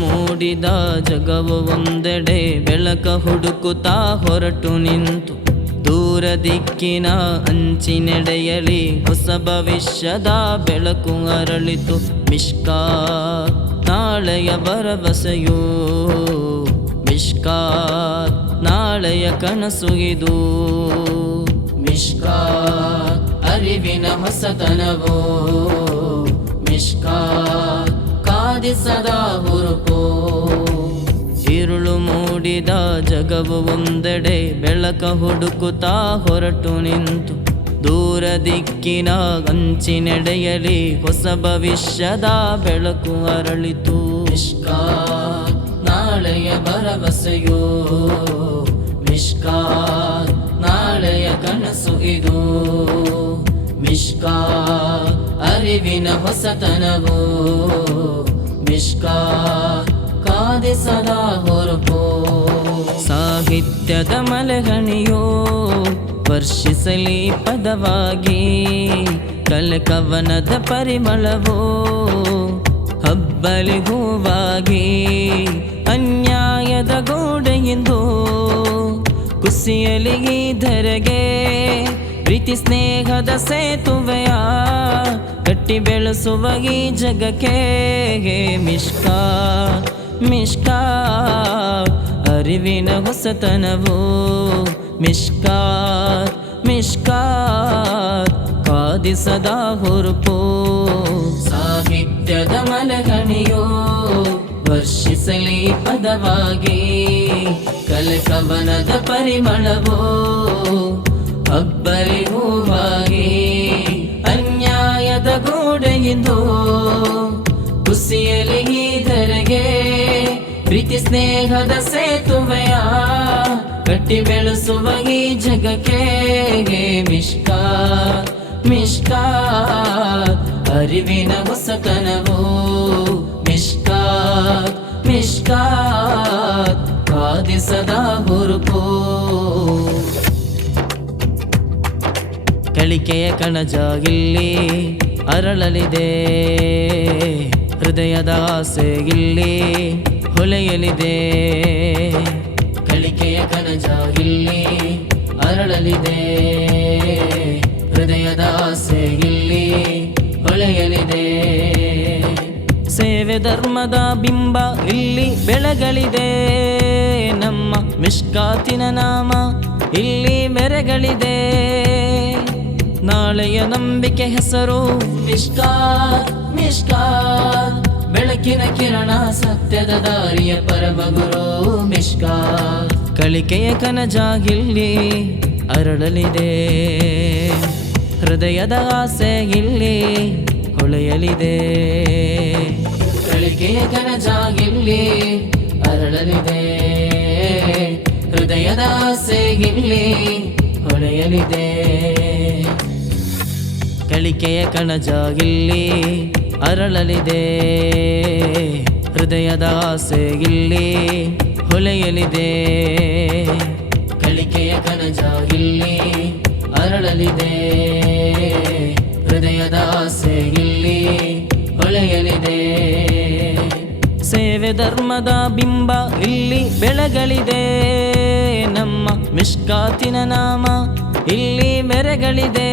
ಮೂಡಿದ ಜಗವು ಒಂದೆಡೆ ಬೆಳಕ ಹುಡುಕುತ್ತಾ ಹೊರಟು ನಿಂತು ದೂರ ದಿಕ್ಕಿನ ಅಂಚಿನೆಡೆಯಲಿ ಹೊಸ ಭವಿಷ್ಯದ ಬೆಳಕು ಅರಳಿತು. ಮಿಷ್ಕಾತ್ ನಾಳೆಯ ಭರವಸೆಯೋ, ಮಿಷ್ಕಾತ್ ನಾಳೆಯ ಕನಸು ಇದು. ಮಿಷ್ಕಾತ್ ಅರಿವಿನ ಹೊಸತನವೋ, ಮಿಷ್ಕಾತ್ ಕಾದಿಸದ ಹುರುಪೋ. ഇരുಳು ಮೂಡಿದ ಜಗವು ಒಂದೆಡೆ ಬೆಳಕ ಹುಡುಕುತ್ತಾ ಹೊರಟು ನಿಂತು ದೂರ ದಿಕ್ಕಿನ ಅಂಚಿನೆಡೆಯಲಿ ಹೊಸ ಭವಿಷ್ಯದ ಬೆಳಕು ಅರಳಿತು. ಮಿಷ್ಕಾತ್ ನಾಳೆಯ ಭರವಸೆಯೋ, ಮಿಷ್ಕಾತ್ ನಾಳೆಯ ಕನಸು ಇದು. ಮಿಷ್ಕಾತ್ ಅರಿವಿನ ಹೊಸತನವೋ, ಮಿಷ್ಕಾತ್ ಕಾದಿಸದ ಹೊರಪೋ. ಸಾಹಿತ್ಯದ ಮಲೆಗಣಿಯೋ ವರ್ಷಿಸಲಿ ಪದವಾಗಿ, ಕಲೆ ಕವನದ ಪರಿಮಳವೋ ಹಬ್ಬಲಿ ಹೂವಾಗಿ. ಅನ್ಯಾಯದ ಗೋಡೆಯಿಂದೋ ಕುಸಿಯಲಿ ಈ ಧರೆಗೆ, ಪ್ರೀತಿ ಸ್ನೇಹದ ಸೇತುವೆಯ ಕಟ್ಟಿ ಬೆಳೆಸುವ ಈ ಜಗಕ್ಕೆ. ಮಿಷ್ಕಾತ್ ಮಿಷ್ಕಾತ್ ಅರಿವಿನ ಹೊಸತನವೋ, ಮಿಷ್ಕಾತ್ ಮಿಷ್ಕಾತ್ ಕಾದಿಸದ ಹುರುಪೋ. ಸಾಹಿತ್ಯದ ಮಲಗಣಿಯೋ ವರ್ಷಿಸಲಿ ಪದವಾಗಿ, ಕಲೆ ಕವನದ ಪರಿಮಳವೋ ಅಬ್ಬರಿ ಹೂವಾಗಿ. ಅನ್ಯಾಯದ ಗೋಡೆಯಿಂದೋ ಕುಸಿಯಲಿ ಈ ಧರೆಗೆ, ಪ್ರೀತಿ ಸ್ನೇಹದ ಸೇತುವೆಯ ಕಟ್ಟಿ ಬೆಳೆಸುವ ಈ ಜಗಕ್ಕೆ. ಮಿಷ್ಕಾತ್ ಮಿಷ್ಕಾತ್ ಅರಿವಿನ ಹೊಸತನವೋ, ಮಿಷ್ಕಾತ್ ಮಿಷ್ಕಾತ್ ಕಾದಿಸದ ಹುರುಪೋ. ಕಳಿಕೆಯ ಕಣಜ ಇಲ್ಲಿ ಅರಳಲಿದೆ, ಹೃದಯದ ಆಸೆ ಇಲ್ಲಿ ಹೊಳೆಯಲಿದೆ. ಕಳಿಕೆಯ ಕನಜ ಇಲ್ಲಿ ಅರಳಲಿದೆ, ಹೃದಯದ ಆಸೆ ಇಲ್ಲಿ ಹೊಳೆಯಲಿದೆ. ಸೇವೆ ಧರ್ಮದ ಬಿಂಬ ಇಲ್ಲಿ ಬೆಳಗಲಿದೆ, ನಮ್ಮ ಮಿಷ್ಕಾತಿನ ನಾಮ ಇಲ್ಲಿ ಮೆರೆಗಳಿದೆ. ನಾಳೆಯ ನಂಬಿಕೆ ಹೆಸರು ಮಿಷ್ಕಾತ್ ಮಿಷ್ಕಾತ್, ಬೆಳಕಿನ ಕಿರಣ ಸತ್ಯದ ದಾರಿಯ ಪರಮಗುರು ಮಿಷ್ಕಾತ್. ಕಳಿಕೆಯ ಕನಜ ಇಲ್ಲಿ ಅರಳಲಿದೆ, ಹೃದಯದ ಆಸೆ ಇಲ್ಲಿ ಹೊಳೆಯಲಿದೆ. ಕಳಿಕೆಯ ಕನಜ ಇಲ್ಲಿ ಅರಳಲಿದೆ, ಹೃದಯದ ಆಸೆ ಇಲ್ಲಿ ಹೊಳೆಯಲಿದೆ. ಕಳಿಕೆಯ ಕಣಜ ಇಲ್ಲಿ ಅರಳಲಿದೆ, ಹೃದಯದ ಆಸೆ ಇಲ್ಲಿ ಹೊಳೆಯಲಿದೆ. ಕಳಿಕೆಯ ಕನಜ ಇಲ್ಲಿ ಅರಳಲಿದೆ, ಹೃದಯದ ಆಸೆ ಇಲ್ಲಿ ಹೊಳೆಯಲಿದೆ. ಸೇವೆ ಧರ್ಮದ ಬಿಂಬ ಇಲ್ಲಿ ಬೆಳಗಲಿದೆ, ನಮ್ಮ ಮಿಷ್ಕಾತಿನ ನಾಮ ಇಲ್ಲಿ ಮೆರೆಗಳಿದೆ.